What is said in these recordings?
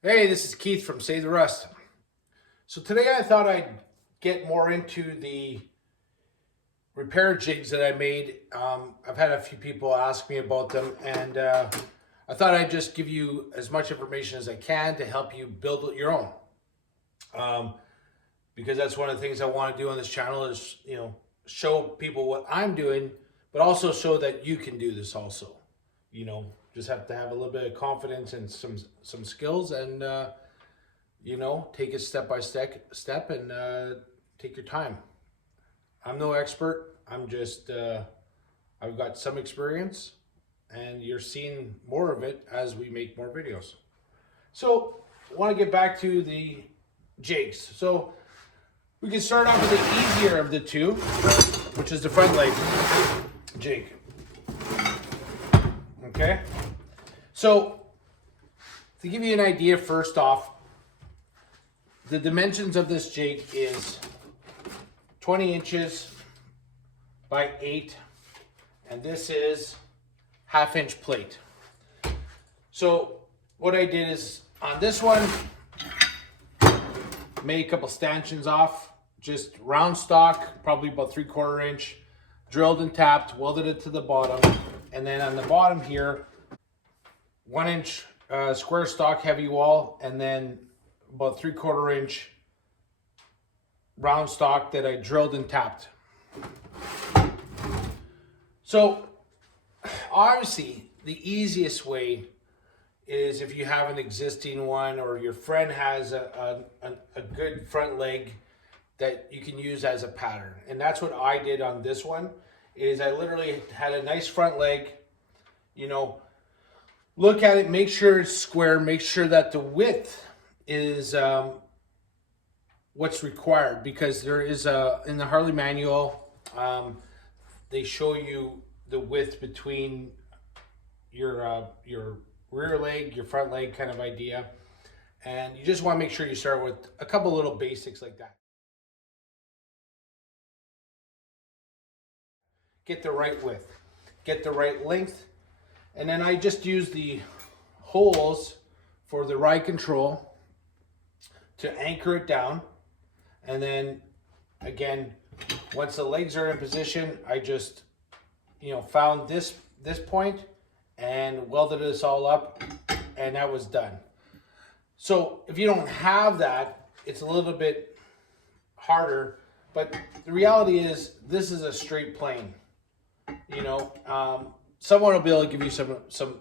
Hey, this is Keith from Save the Rust. So today I thought I'd get more into the repair jigs that I made. I've had a few people ask me about them, and I thought I'd just give you as much information as I can to help you build your own. Um, because that's one of the things I want to do on this channel is, show people what I'm doing, but also show that you can do this also. Just have to have a little bit of confidence and some skills, and take it step by step and take your time. I'm no expert. I'm just I've got some experience, and you're seeing more of it as we make more videos. So I want to get back to the jigs. So we can start off with the easier of the two, which is the front leg jig. Okay, so to give you an idea, first off, the dimensions of this jig is 20 inches by 8, and this is 1/2 inch plate. So what I did is on this one, made a couple stanchions off, just round stock, probably about 3/4 inch, drilled and tapped, welded it to the bottom, and then on the bottom here, 1 inch square stock heavy wall, and then about 3/4 inch round stock that I drilled and tapped. So obviously the easiest way is if you have an existing one or your friend has a good front leg that you can use as a pattern. And that's what I did on this one, is I literally had a nice front leg, look at it, make sure it's square, make sure that the width is what's required, because there is in the Harley manual, they show you the width between your rear leg, your front leg kind of idea. And you just want to make sure you start with a couple little basics like that. Get the right width, get the right length, and then I just use the holes for the ride control to anchor it down. And then again, once the legs are in position, I just found this point and welded this all up, and that was done. So if you don't have that, it's a little bit harder, but the reality is this is a straight plane. Someone will be able to give you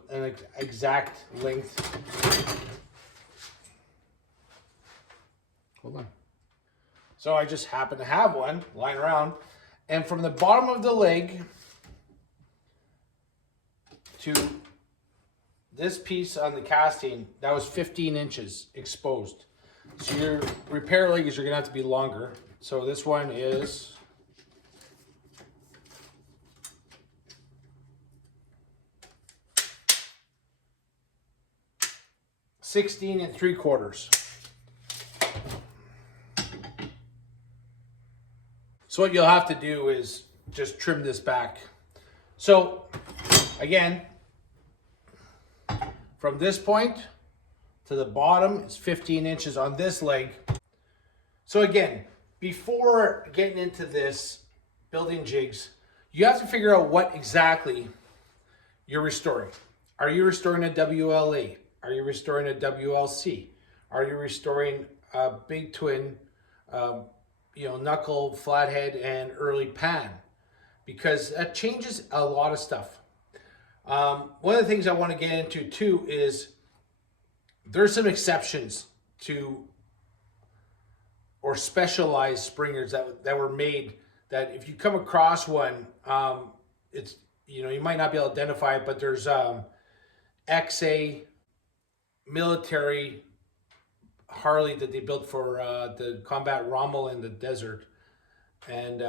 an exact length. Hold on. So I just happen to have one lying around, and from the bottom of the leg to this piece on the casting, that was 15 inches exposed. So your repair leg you're gonna have to be longer. So this one is 16 3/4. So what you'll have to do is just trim this back. So again, from this point to the bottom is 15 inches on this leg. So again, before getting into this building jigs, you have to figure out what exactly you're restoring. Are you restoring a WLA? Are you restoring a WLC? Are you restoring a big twin, knuckle, flathead, and early pan? Because that changes a lot of stuff. One of the things I want to get into too is there's some exceptions to or specialized springers that were made, that if you come across one, it's you might not be able to identify it, but there's XA military Harley that they built for the combat Rommel in the desert, and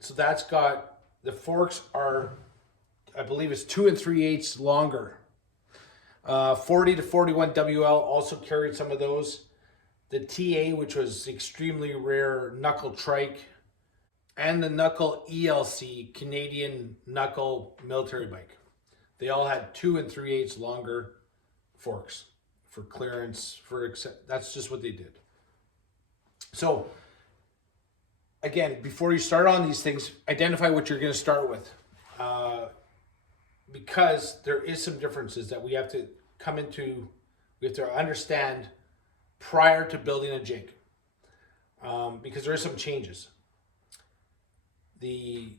so that's got, the forks are, I believe it's 2 3/8 longer. 40 to 41 WL also carried some of those. The TA, which was extremely rare knuckle trike, and the knuckle ELC, Canadian knuckle military bike. They all had 2 3/8 longer forks for clearance, that's just what they did. So again, before you start on these things, identify what you're going to start with, because there is some differences that we have to understand prior to building a jig, because there are some changes. The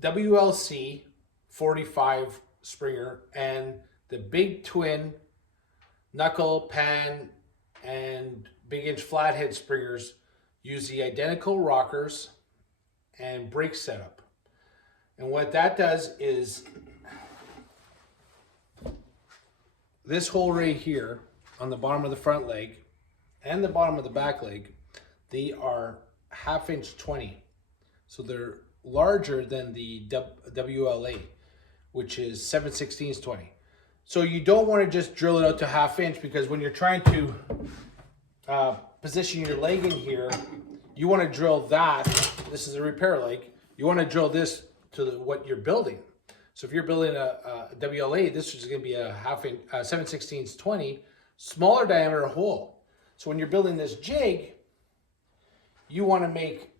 WLC 45 Springer and the big twin knuckle, pan, and big inch flathead Springers use the identical rockers and brake setup. And what that does is this hole right here on the bottom of the front leg and the bottom of the back leg, they are 1/2 inch 20. So they're larger than the WLA, which is 7/16 20. So you don't want to just drill it out to 1/2 inch, because when you're trying to position your leg in here, you want to drill that. This is a repair leg. You want to drill this to what you're building. So if you're building a WLA, this is going to be a 1/2 inch, 7/16 20, smaller diameter hole. So when you're building this jig, you want to make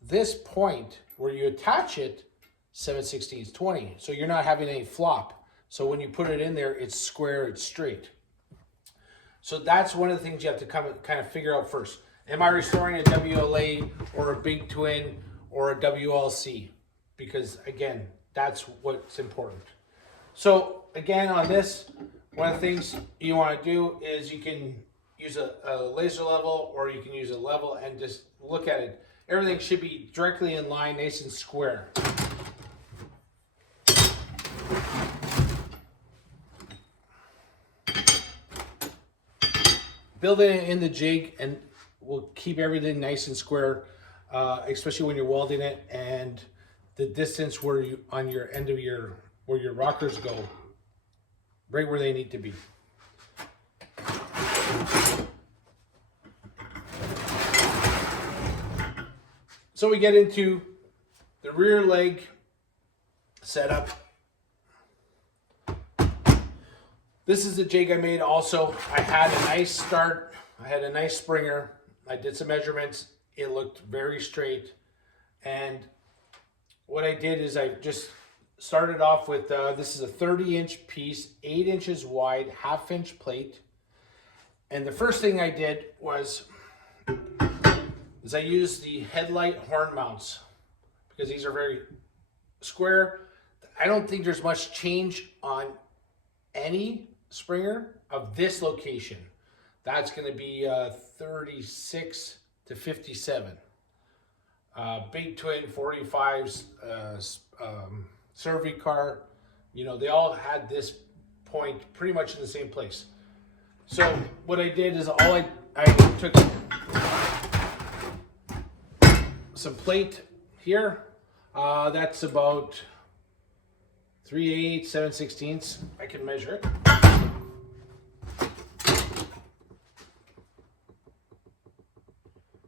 this point where you attach it 7/16 20. So you're not having any flop. So when you put it in there, it's square, it's straight. So that's one of the things you have to kind of figure out first. Am I restoring a WLA or a big twin or a WLC? Because again, that's what's important. So again, on this, one of the things you want to do is you can use a laser level, or you can use a level and just look at it. Everything should be directly in line, nice and square. Building it in the jig and will keep everything nice and square, especially when you're welding it, and the distance where you on your end of where your rockers go, right where they need to be. So we get into the rear leg setup. This is the jig I made also. I had a nice start. I had a nice Springer. I did some measurements. It looked very straight. And what I did is I just started off with, this is a 30-inch piece, 8 inches wide, 1/2 inch plate. And the first thing I did was I used the headlight horn mounts, because these are very square. I don't think there's much change on any Springer of this location. That's going to be 36 to 57. Big twin 45s, servi car, you know, they all had this point pretty much in the same place. So what I did is I took some plate here. That's about 3/8, 7/16. I can measure it.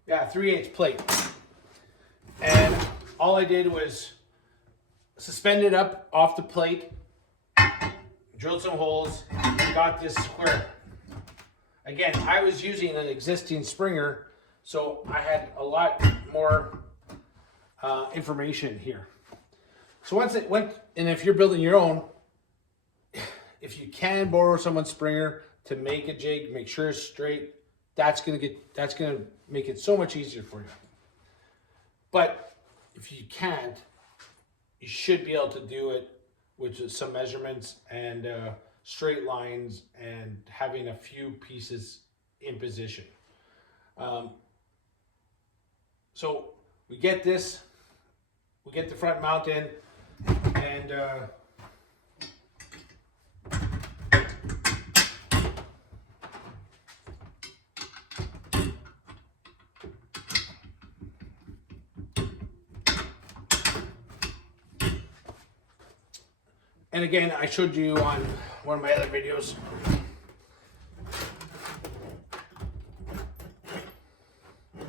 Yeah, 3/8 plate. And all I did was suspend it up off the plate, drilled some holes, and got this square. Again, I was using an existing Springer, so I had a lot more information here. So once it went, and if you're building your own, if you can borrow someone's Springer to make a jig, make sure it's straight, that's gonna make it so much easier for you. But if you can't, you should be able to do it with some measurements and straight lines and having a few pieces in position. So we get this, we get the front mount in, and again, I showed you on one of my other videos.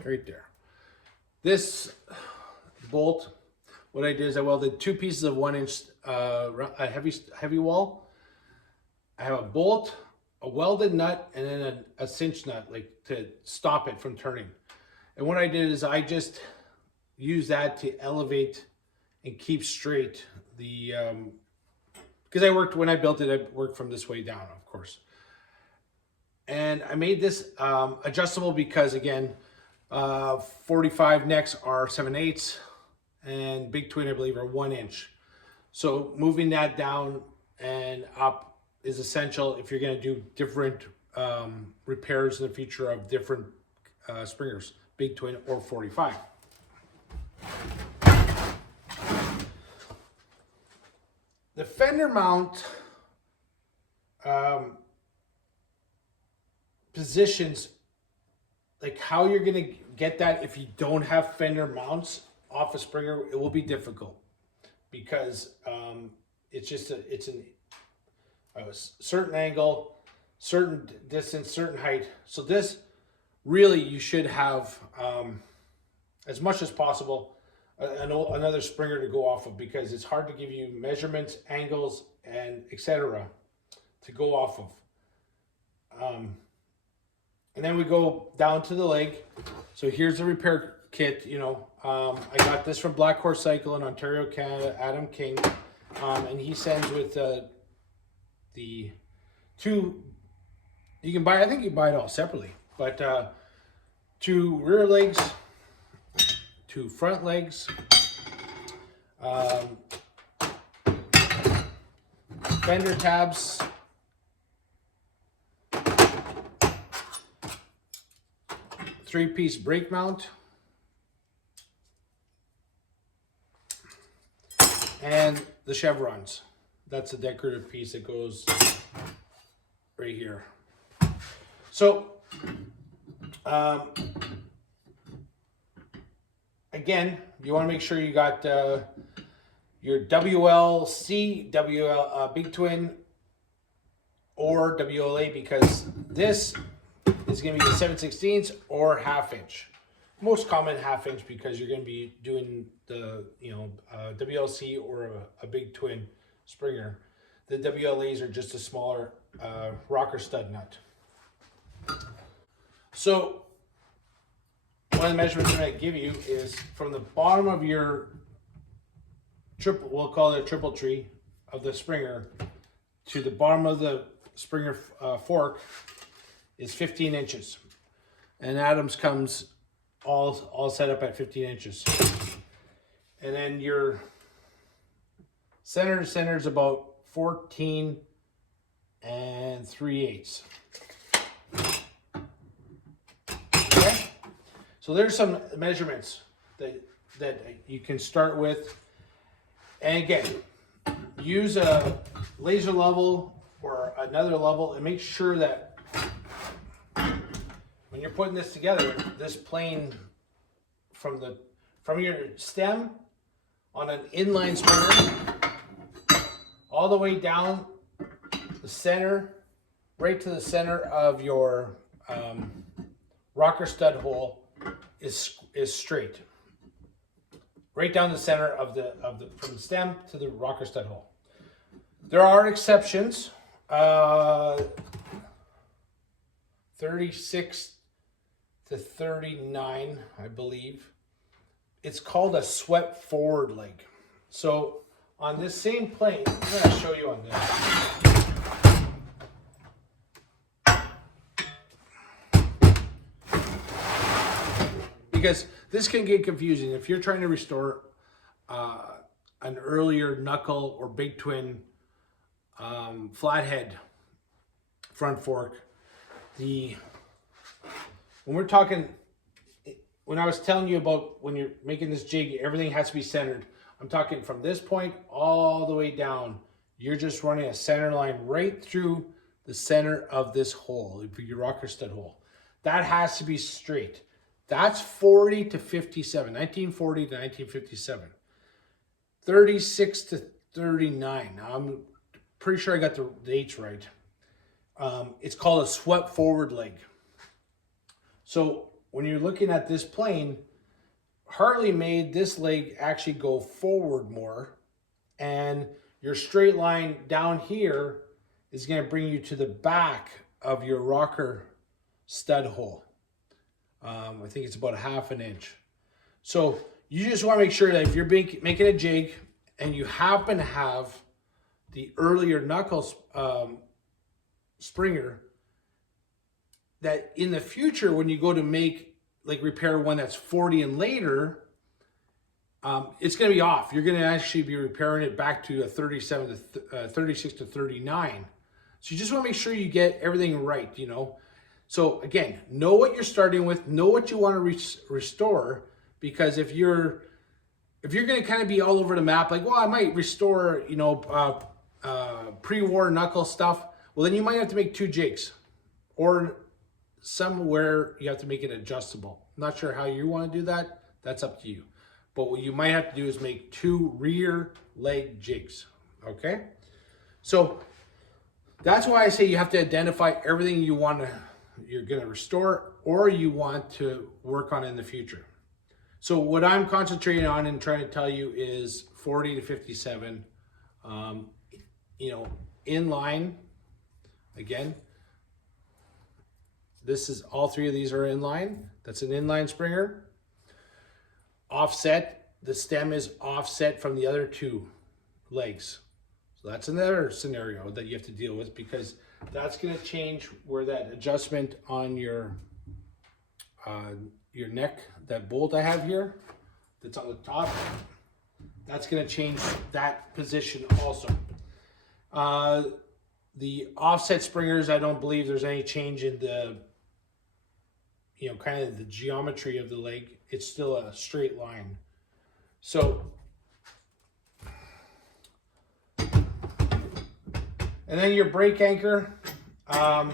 Right there. This bolt, what I did is I welded 2 pieces of 1 inch a heavy wall. I have a bolt a welded nut and then a cinch nut, like to stop it from turning. And what I did is I just used that to elevate and keep straight the, because when I built it, I worked from this way down, of course. And I made this adjustable because, again, 45 necks are 7/8, and big twin, I believe, are 1 inch. So moving that down and up is essential if you're going to do different repairs in the future of different springers, big twin or 45. The fender mount positions, like how you're going to get that if you don't have fender mounts off a springer, it will be difficult because it's just a certain angle, certain distance, certain height. So this really, you should have as much as possible another springer to go off of, because it's hard to give you measurements, angles, and etc. to go off of. And then we go down to the leg. So here's the repair kit. You know, I got this from Black Horse Cycle in Ontario, Canada, Adam King, and he sends with the two. You can buy, I think you buy it all separately, but 2 rear legs, 2 front legs, fender tabs, three-piece brake mount, and the chevrons. That's a decorative piece that goes right here. So, again, you want to make sure you got your WLC, big twin, or WLA, because this is going to be the 7/16 or 1/2 inch. Most common 1/2 inch, because you're going to be doing the WLC or a big twin springer. The WLAs are just a smaller rocker stud nut. So one of the measurements I'm going to give you is from the bottom of your triple, we'll call it a triple tree of the springer, to the bottom of the springer fork is 15 inches. And Adams comes all set up at 15 inches. And then your center to center is about 14 3/8. Okay? So there's some measurements that you can start with. And again, use a laser level or another level and make sure that when you're putting this together, this plane from your stem on an inline springer all the way down the center, right to the center of your rocker stud hole is straight. Right down the center of the from the stem to the rocker stud hole. There are exceptions. 36 to 39, I believe. It's called a swept forward leg. So on this same plane, I'm going to show you on this. Because this can get confusing. If you're trying to restore an earlier knuckle or big twin flathead front fork, when we're talking, when I was telling you about when you're making this jig, everything has to be centered. I'm talking from this point all the way down. You're just running a center line right through the center of this hole, for your rocker stud hole. That has to be straight. That's 40 to 57, 1940 to 1957. 36 to 39. Now, I'm pretty sure I got the dates right. It's called a swept forward leg. So when you're looking at this plane, Harley made this leg actually go forward more, and your straight line down here is going to bring you to the back of your rocker stud hole. I think it's about 1/2 inch. So you just want to make sure that if you're making a jig and you happen to have the earlier knuckles springer, that in the future when you go to make, like, repair one that's 40 and later, it's going to be off. You're going to actually be repairing it back to a 37 to 36 to 39. So you just want to make sure you get everything right, you know. So again, know what you're starting with, know what you want to restore, because if you're going to kind of be all over the map, like, well, I might restore, you know, pre-war knuckle stuff. Well, then you might have to make 2 jigs, or somewhere you have to make it adjustable. I'm not sure how you want to do that. That's up to you. But what you might have to do is make 2 rear leg jigs. Okay? So that's why I say you have to identify everything you're going to restore or you want to work on in the future. So what I'm concentrating on and trying to tell you is 40 to 57, you know, inline. Again, this is, all 3 of these are inline. That's an inline springer. Offset, the stem is offset from the other 2 legs. So that's another scenario that you have to deal with, because that's going to change where that adjustment on your neck, that bolt I have here, that's on the top, that's going to change that position also. The offset springers, I don't believe there's any change in the, you know, kind of the geometry of the leg. It's still a straight line. So, and then your brake anchor, I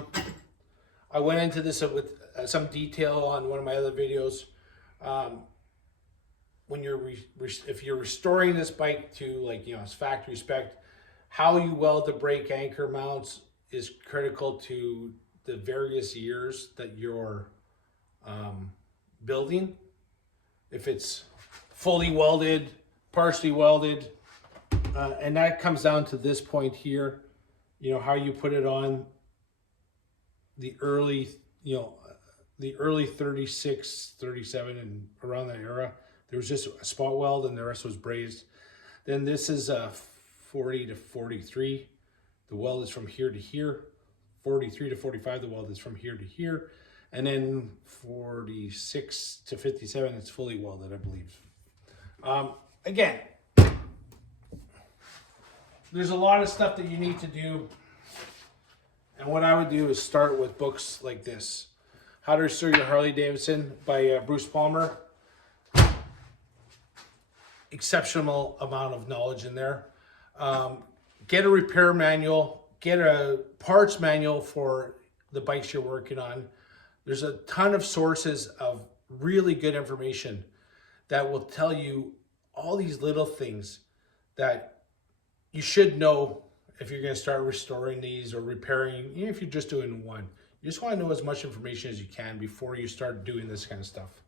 went into this with some detail on one of my other videos. When if you're restoring this bike to, like, you know, its factory spec, how you weld the brake anchor mounts is critical to the various years that you're building. If it's fully welded, partially welded, and that comes down to this point here, you know, how you put it on. The early, you know, the early 36, 37 and around that era, there was just a spot weld and the rest was brazed. Then this is 40 to 43. The weld is from here to here. 43 to 45, the weld is from here to here. And then 46 to 57, it's fully welded, I believe. Again, there's a lot of stuff that you need to do. And what I would do is start with books like this. How to Restore Your Harley Davidson by Bruce Palmer. Exceptional amount of knowledge in there. Get a repair manual. Get a parts manual for the bikes you're working on. There's a ton of sources of really good information that will tell you all these little things that you should know if you're going to start restoring these or repairing, even if you're just doing one. You just want to know as much information as you can before you start doing this kind of stuff.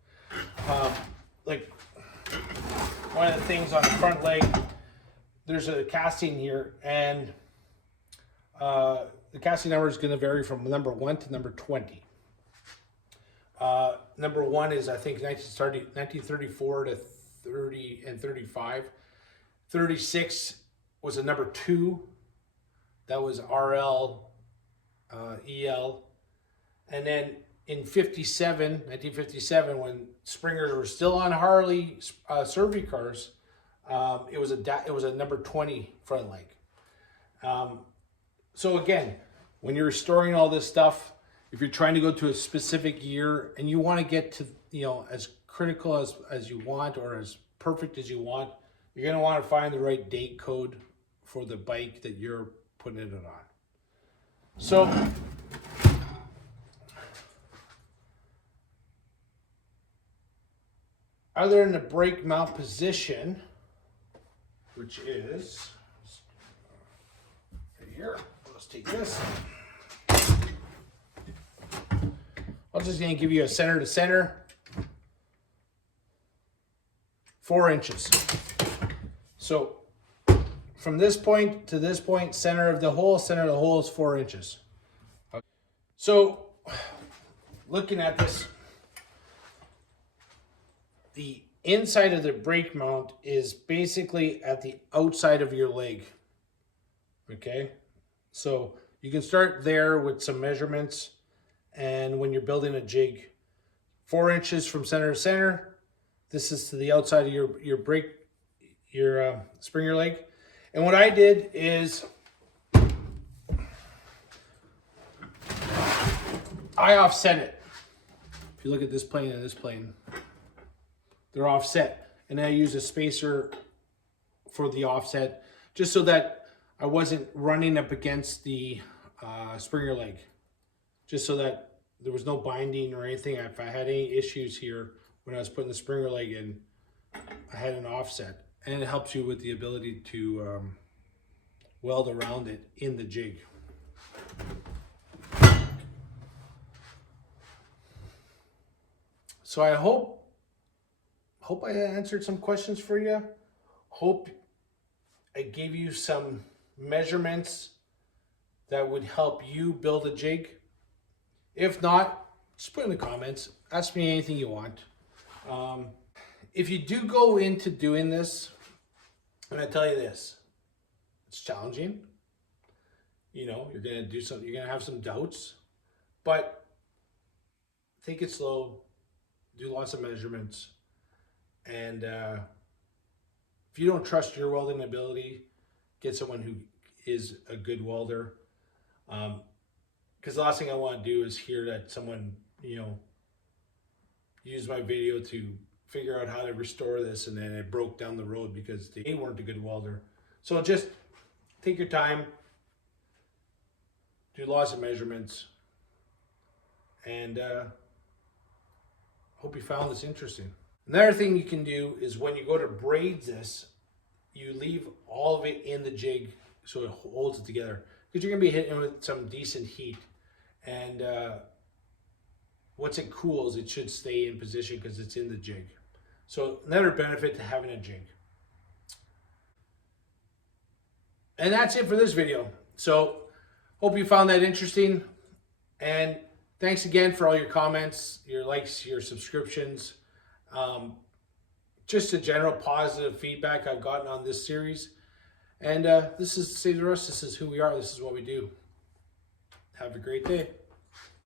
Like one of the things on the front leg, there's a casting here, and the casting number is going to vary from number 1 to number 20. Number 1 is, I think, 1934 to 30 and 35. 36 was a number 2. That was RL, EL. And then in 1957, when springers were still on Harley servi cars, it was a number 20 front leg. So again, when you're restoring all this stuff, if you're trying to go to a specific year and you want to get to, you know, as critical as you want or as perfect as you want, you're going to want to find the right date code for the bike that you're putting it on. So other than the brake mount position, which is right here, let's take this. I'm just going to give you a center to center, 4 inches. So from this point to this point, center of the hole is 4 inches. So looking at this, the inside of the brake mount is basically at the outside of your leg. Okay, so you can start there with some measurements, and when you're building a jig, 4 inches from center to center. This is to the outside of your brake, your springer leg. And what I did is I offset it. If you look at this plane and this plane, they're offset. And I use a spacer for the offset just so that I wasn't running up against the springer leg. Just so that there was no binding or anything. If I had any issues here when I was putting the springer leg in, I had an offset. And it helps you with the ability to weld around it in the jig. So I hope I answered some questions for you. Hope I gave you some measurements that would help you build a jig. If not, just put in the comments. Ask me anything you want. If you do go into doing this, I'm gonna tell you this: it's challenging. You know, you're gonna do something. You're gonna have some doubts, but take it slow. Do lots of measurements, and if you don't trust your welding ability, get someone who is a good welder. Because the last thing I want to do is hear that someone, you know, used my video to figure out how to restore this and then it broke down the road because they weren't a good welder. So just take your time, do lots of measurements, and hope you found this interesting. Another thing you can do is when you go to braid this, you leave all of it in the jig so it holds it together, because you're going to be hitting with some decent heat. And once it cools, it should stay in position because it's in the jig. So another benefit to having a jig. And that's it for this video. So hope you found that interesting. And thanks again for all your comments, your likes, your subscriptions. Just a general positive feedback I've gotten on this series. And this is Save the Rust. This is who we are. This is what we do. Have a great day.